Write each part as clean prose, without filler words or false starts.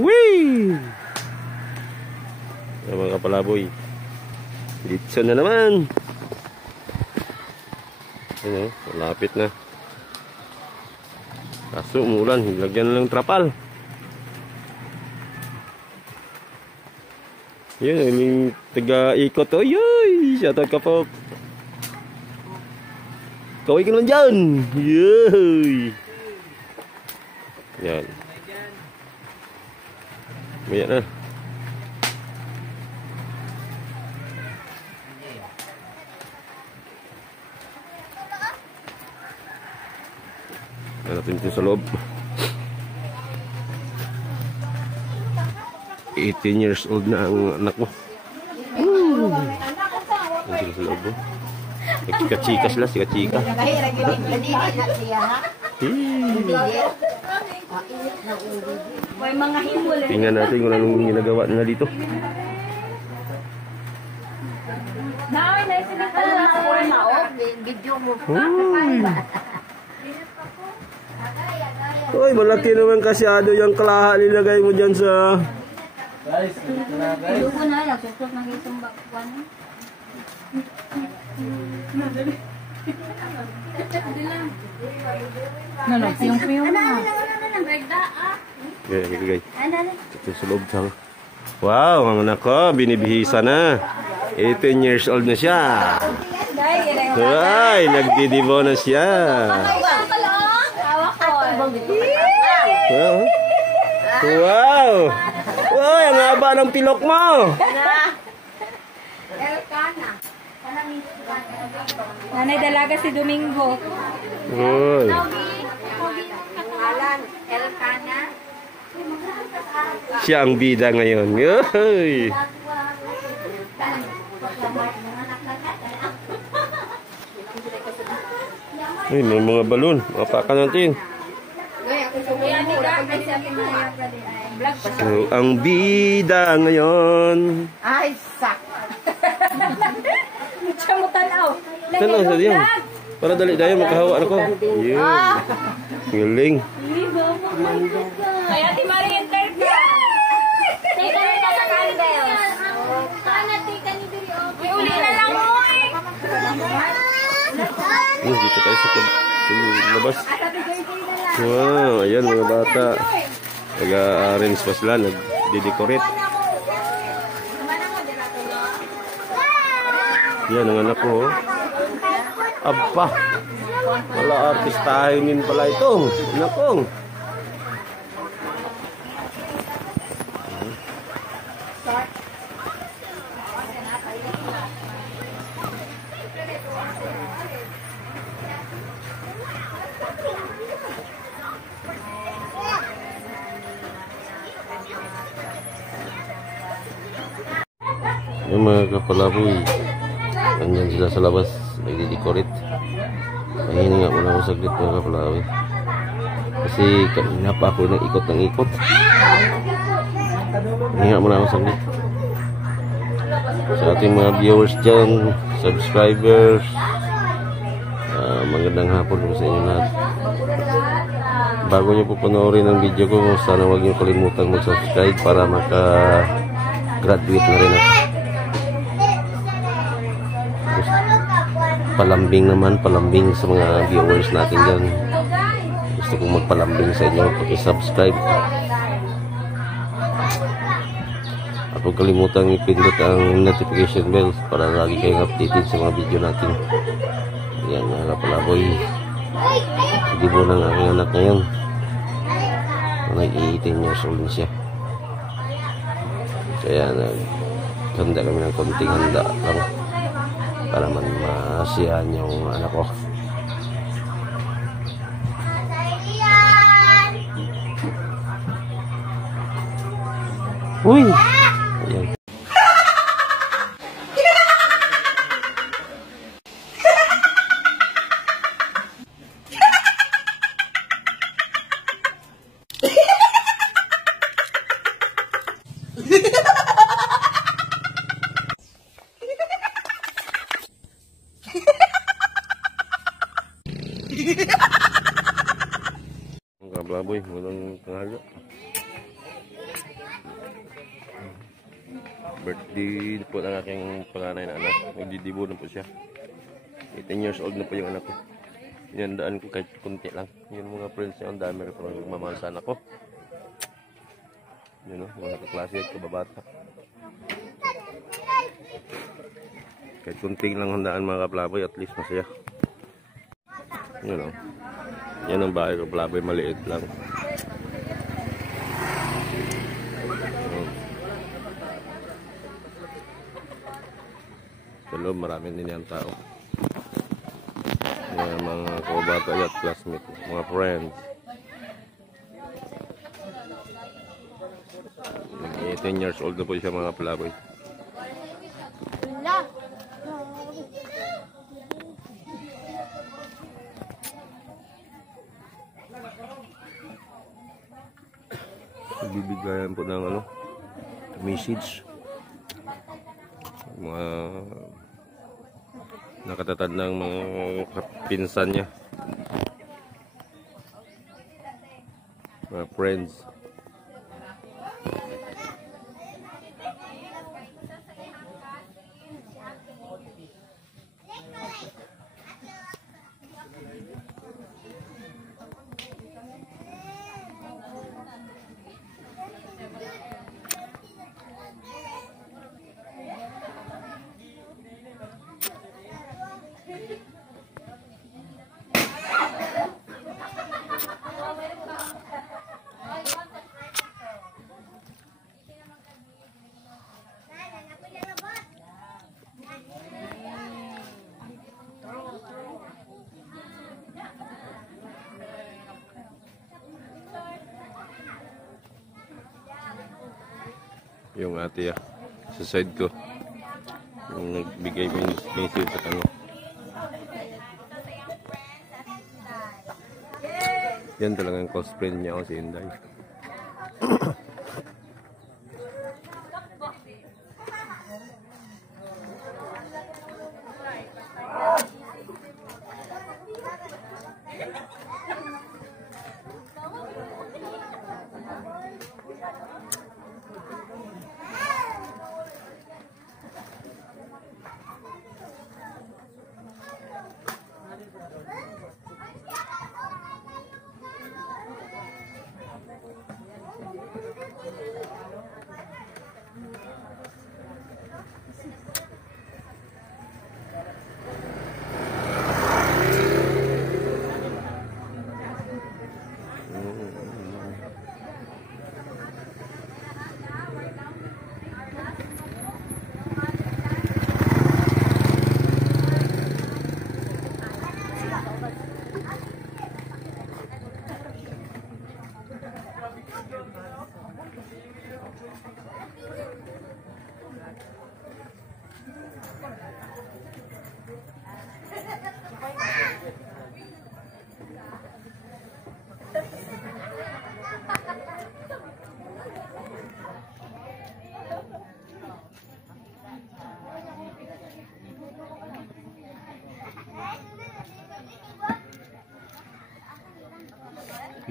Whee! Ayan, mga kapalaboy. Dito na naman. Ayan, malapit na. Kaso umulan, lagyan na lang trapal. Yan, yung taga-ikot. Oy, oy! Shoutout ka po. Kaway ka naman dyan. Yoy! Yan. Maya na. Natin ito sa loob. 18 years old na ang anak mo. Nandiyo sa loob mo. Chika-chika sila, chika-chika. Tingnan natin kung anong ginagawa nila dito. Uy, malaki naman kasyado yung kalaha nilagay mo dyan sa... Guys, Luko na lang, susot na itong bakwan. Piyong-piyong na. Okay. Ito sa loob sang. Wow, ang anak ko, binibihisa na. 18 years old na siya. Ay, nagdidibo na siya. Wow! Wow, ang haba ng pilok mo! Nanay dalaga si Domingo. Uy. Siya ang bida ngayon. Uy. Uy, may mga balon. Mapakan natin. So, ang bida ngayon. Ay, sak. Siya mo tanaw. Tanaw sa diyan. Para dali dayo makahawa ako. Yun. Galing. Ay, Ate Marie, enter ka. Tika ka sa candles. Tika ni Diri. Uli na lang mo Dito tayo sa labas. Wow, ayan mga bata. Nag-arrange pa sila, nag-decorate. Yan ang anak ko. Aba, wala artistahin din pala itong anak ko. Yung mga kapalaboy, andyan sila sa labas, nagdi-decorate. Mahininga muna ako saglit mga kapalaboy. Kasi kanina pa ako nang ikot ng ikot. Mahininga muna ako saglit. Sa ating mga viewers dyan, subscribers, magandang hapon po sa inyo lahat. Bago nyo po panoorin ang video ko, sana huwag nyo kalimutang mag-subscribe para maka-graduate na rin ako. Palambing sa mga viewers natin dyan. Gusto kong magpalambing sa inyo, paki-subscribe. At huwag kalimutang ipindot ang notification bell para lagi kayong updated sa mga video natin. Yan mga kapalaboy, hindi po ng aking anak ngayon. Nag-18 years old siya. Kaya naghanda kami ng konting handa lang para man masiyahan yung anak ko. Uy! Ayan. Ang kablaboy, walang tanghali. Birthday po ng aking panganay na anak. Nagdidibo na po siya. 18 years old na po yung anak ko. Inandaan ko kahit kunti lang. Yung mga friends niya, ang dami rin po nagmamahal sa anak ko. Yun o, mga kaklase at kababata. Kahit kunting lang handaan mga kaplaboy, at least masaya. Yun o. Yan ang bahay kaplaboy, maliit lang. Sa loob, marami din yung tao. Yan, mga kababata at classmates, mga friends. 18 years old na po siya mga kaplaboy. Bibigyan po ng message, mga nakatatandang mga kapinsan niya, mga friends. Yung ate sa side ko, yung nagbigay message sa kanya. Yan talaga yung close friend niya si Inday.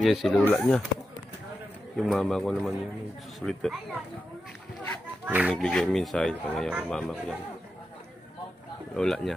Yan si lola niya. Yung mama ko naman yun. Sulit. Yung nagbigay mensahe sa kanya yung mama ko yan. Lola niya.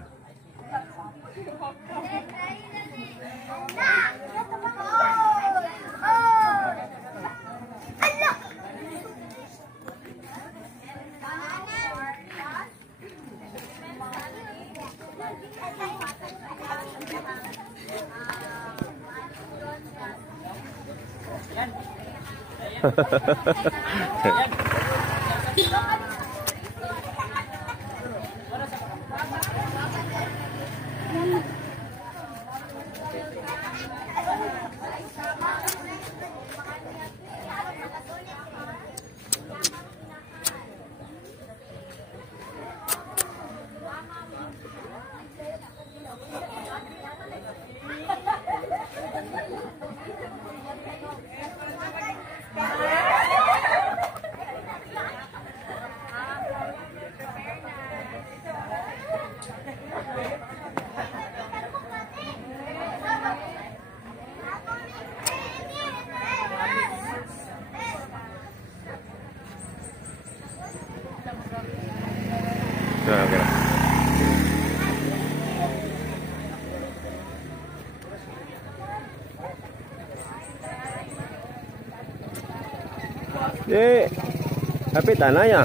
Hapit tanah ya.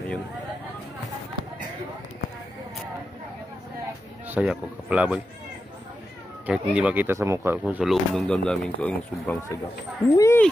Ayun. Saya ko kapalaboy. Kahit hindi makita sa mukha ko, sa loob ng damdamin ko, yung sobrang saga. Uy!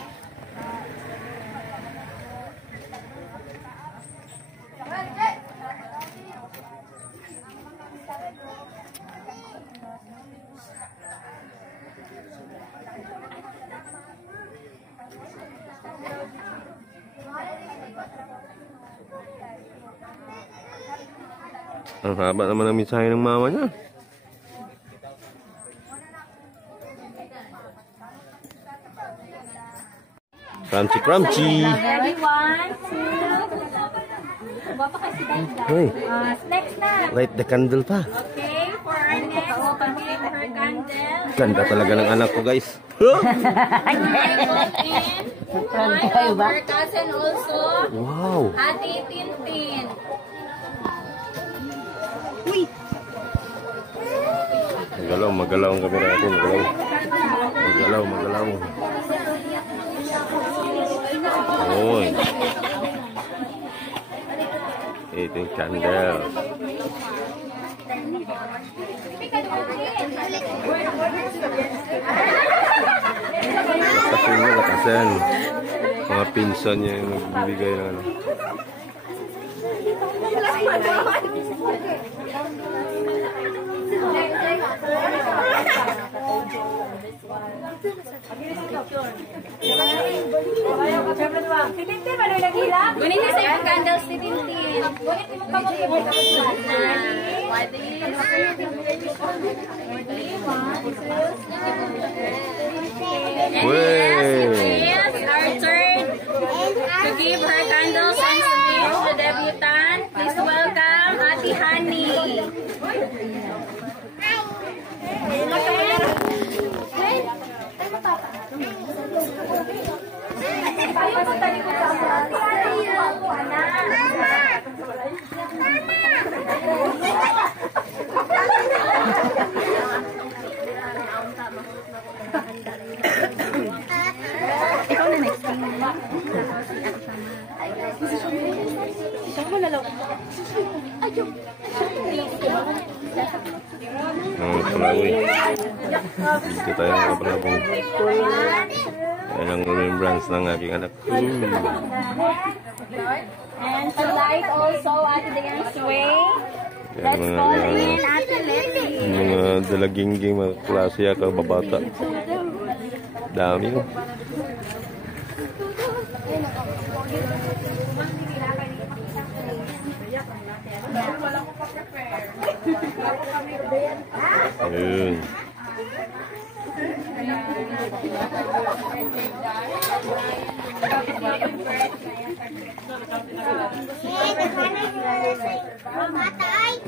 Ang haba naman ang mensahe ng mama niya. Crunchy, crunchy. Ready, 1, 2. Bapa kasi Uy, next na. light the candle pa. Okay, for our next, we'll give her candle. Ganda talaga ng anak ko, guys. One of her cousin also. Wow. Ate Tintin. Magalaw, magalaw ang kamera natin. Magalaw, magalaw. Uy. Ito yung candle. Kasi nga lakasan. Mga pinsan niya yung nagbibigay ng ano. Gunit na sa yung candles ni Tintin. Yes, our turn to give her candles and speech to debutant. Please welcome Ate Honey. Ikaw na next. Ikaw mo lalaw. Ayun. Palaboy. Dito tayo mga palabong. Yan ang remembrance ng aking anak. And to light also Ate Diane's way. Let's call in Ate Letty. Mga dalagingging mga klase ya kababata. Dami no. Ayun.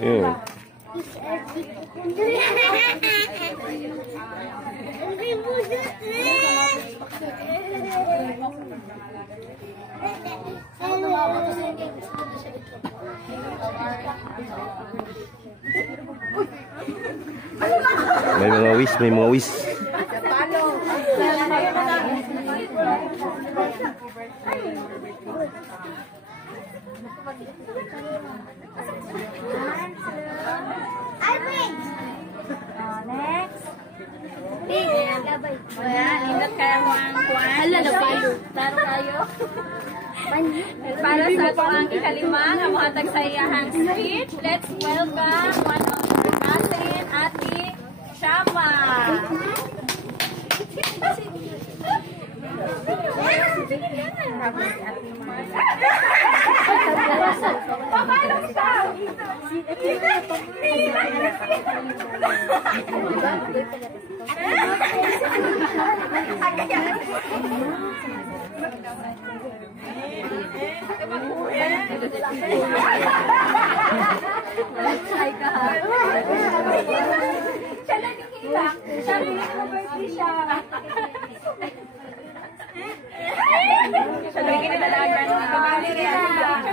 Ayun. May mga wish, may mga wish. Next. Ingat kayo ang kuwan. Hala na payo. Taro kayo. Para sa ito ang ikalima na muhatag sa iyahang speech, let's welcome one of our cousin, Ate Shama. Siya lang nakita. Siya lang birthday siya. Siya lang kinalagan. Kabali rin.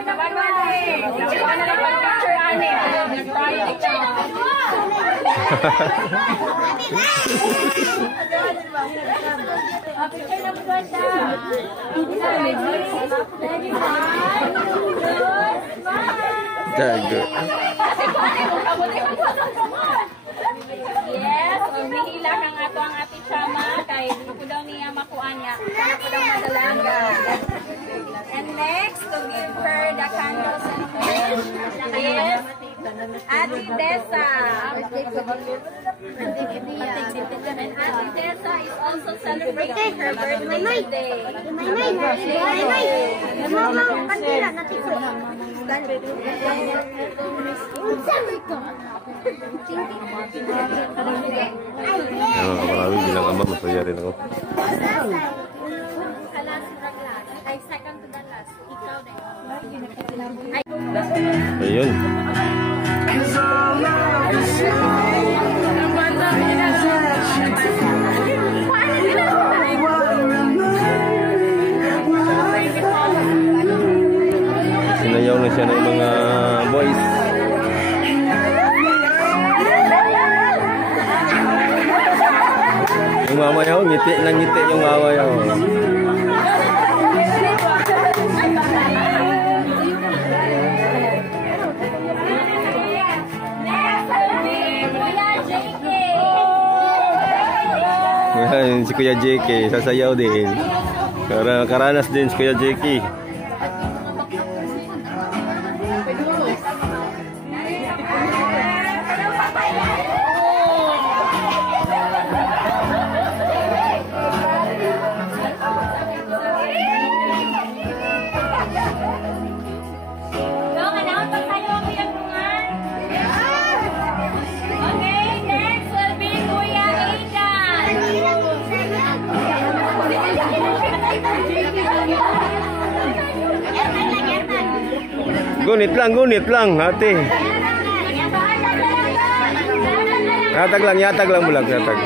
Kabali. Siya na lang pag-picture ani. Nag-try. Picture na po siya. Ready, one, two, smile. Dago. Yes, umihila ka nga to ang ati Chama kay dito ko daw niya makuha niya. Kaya ko daw madalanga. And next, to give her the candles and fish is Ate Dessa. And Ate Dessa is also celebrating her birthday today. Marami bilang ama, masaya rin ako. Ay, second to the last. Ikaw na Ayun. Sinayaw na siya ng mga boys. Yung mama yaw, ngiti lang ngiti yung mama yaw. Si Kuya JK, sasayaw din. Karanas din si Kuya JK. Gunit lang, ate. Yatag lang bulag, yatag.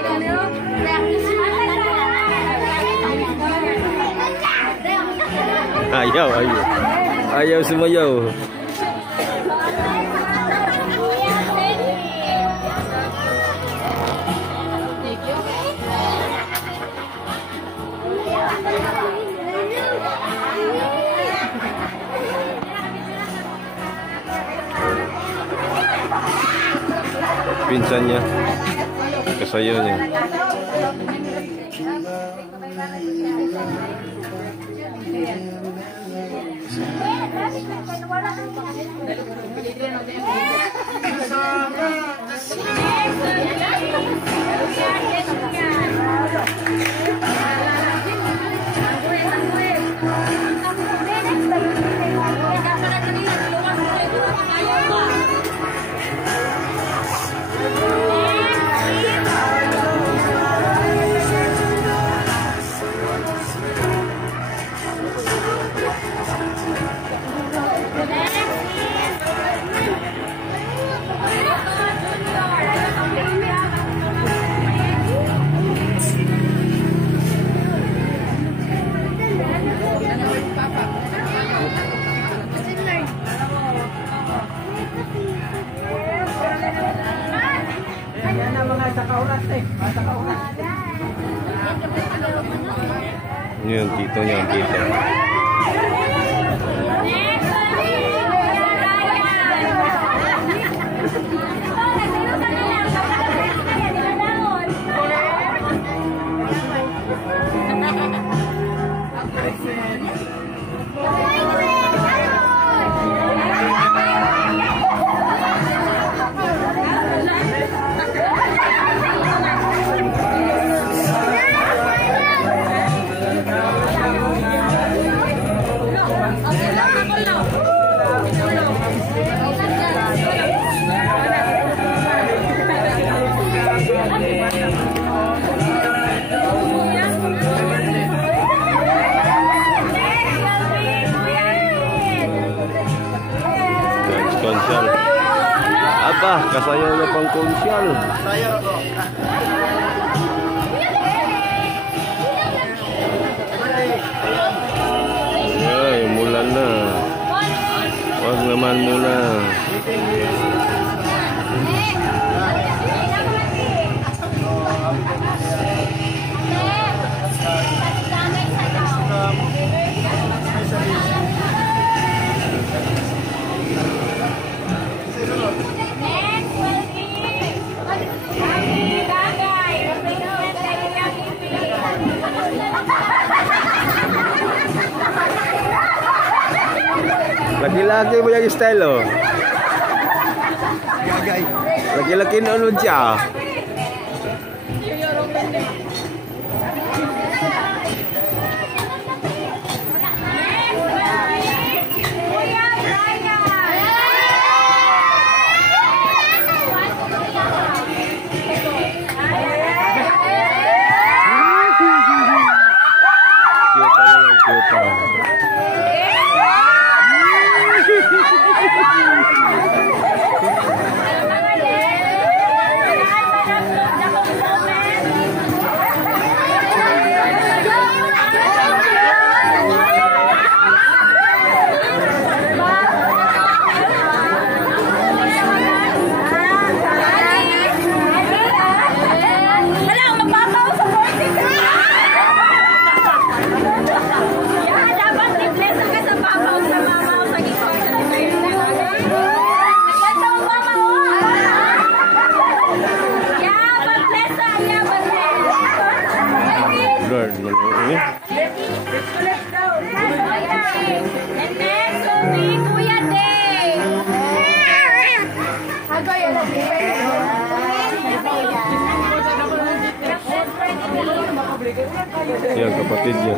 Ayaw sumayaw. Pinsan niya, kasayaw niya. Yung tito niya, ang tito. Konsyal. Apa, kasayaw na pang konsyal. Ay, mulan na. Wag naman muna. Laki-laki mo yung style, oh. Laki-laki na nun siya. Yan, kapatid niya.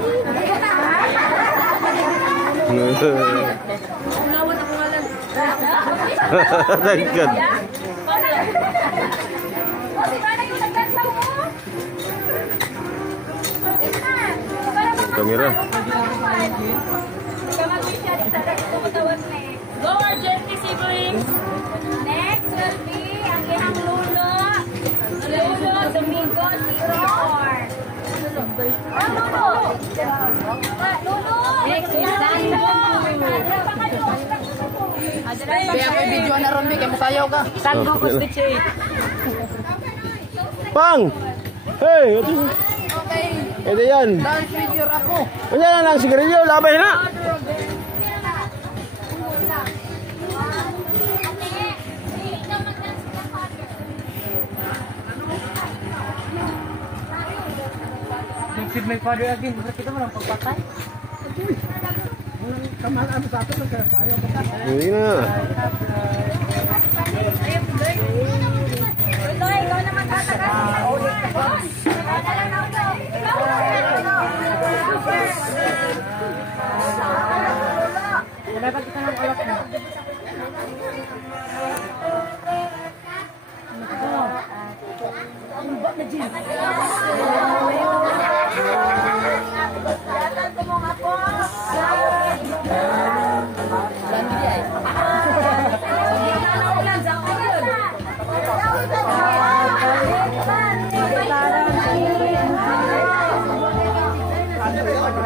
Tagkad. Kamera. Go urgently, siblings. Next will be ang ihang lulo. Lulo Domingo Senior. Kaya may video na ron, kaya musayaw ka. Sango ko stitch 8. Pang! Hey! Okay, Ito yan. dance with your apo. Kanya na lang sigarilyo. Labay na! Feed my father again. Kita mo lang pagpatay. Kamalaan mo sa ato, nagkasayaw ka. Hindi na. Tuloy, ikaw na magtatagal. Wala pa kita ng alak na.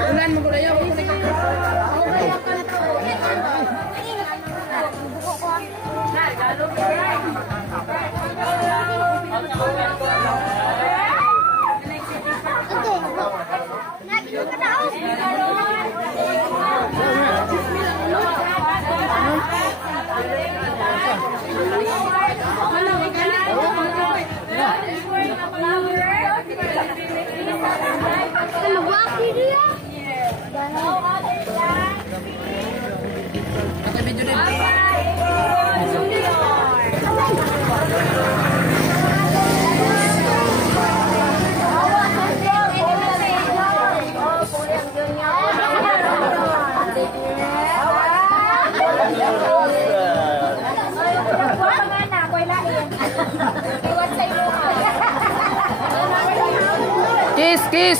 Ulan mo ko na yun. Kiss, kiss.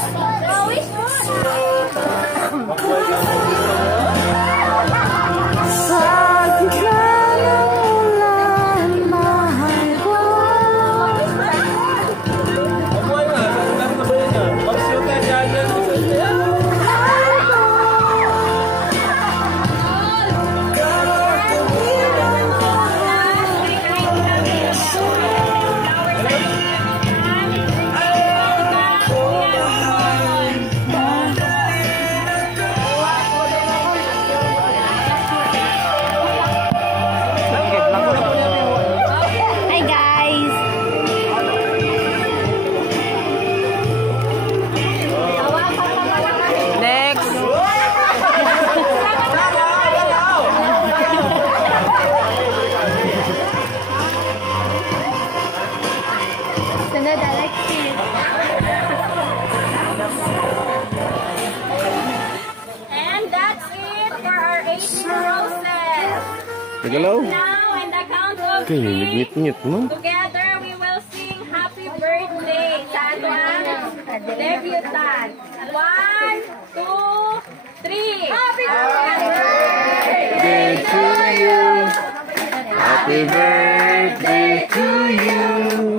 Nagalaw. Now, in the count of Okay, 3, nagngit-ngit mo. together we will sing happy birthday sa ating debutant. 1, 2, 3. Happy birthday To you. Happy birthday to you.